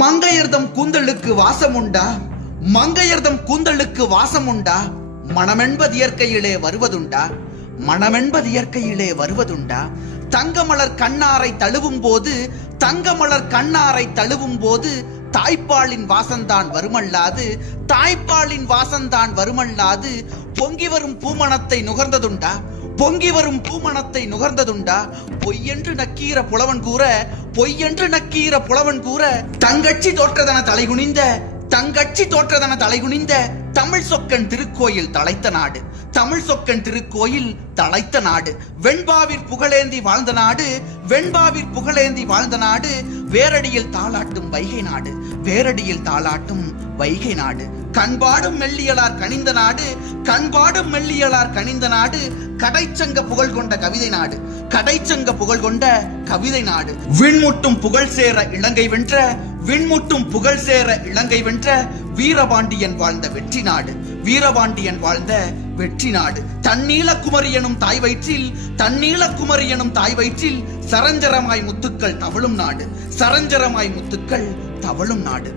மங்கையர்தம் கூந்தலுக்கு வாசம் உண்டா? மங்கையர்தம் கூந்தலுக்கு வாசம் உண்டா? மனமென்பது இயற்கையிலே வருவதுண்டா? மனமென்பது இயற்கையிலே வருவதுண்டா? தங்கமலர் கண்ணாரை தழுவும் போது, தங்கமலர் கண்ணாரை தழுவும் போது தாய்ப்பாலின் வாசந்தான் வருமல்லாது, தாய்ப்பாலின் வாசந்தான் வருமல்லாது பொங்கி வரும் பூமணத்தை நுகர்ந்ததுண்டா? பொங்கி வரும் பூமணத்தை நுகர்ந்ததுண்டா? பொய்யென்று நக்கீர புலவன் கூற, பொய்யென்று நக்கீர புலவன் கூற தங்கட்சி தோற்றதன தலைகுனிந்த, தங்கட்சி தோற்றதன தலைகுனிந்த தமிழ் சொக்கன் திருக்கோயில் தலைத்த நாடு, தமிழ் சொக்கன் திருக்கோயில் தலைத்த நாடு. வெண்பாவிற் புகழேந்தி வாழ்ந்த நாடு, வெண்பாவிற் புகழேந்தி வாழ்ந்த நாடு. வேரடியில் தாளாட்டும் வைகை நாடு, வேரடியில் தாளாட்டும் வைகை நாடு. கண்பாடும் மெல்லியலார் கனிந்த நாடு, கண்பாடும் மெல்லியலார் கனிந்த நாடு. கடைச்சங்க புகழ் கொண்ட கவிதை நாடு, கடைச்சங்க புகழ் கொண்ட கவிதை நாடு. விண்முட்டும் புகழ் சேர இலங்கை வென்ற, விண்முட்டும் புகழ் சேர இலங்கை வென்ற வீரபாண்டியன் வாழ்ந்த வெற்றி நாடு, வீரபாண்டியன் வாழ்ந்த வெற்றி நாடு. தன்னீல குமரி எனும் தாய் வயிற்றில், தன்னீல குமரி எனும் தாய் வயிற்றில் சரஞ்சரமாய் முத்துக்கள் தவழும் நாடு, சரஞ்சரமாய் முத்துக்கள் தவழும் நாடு.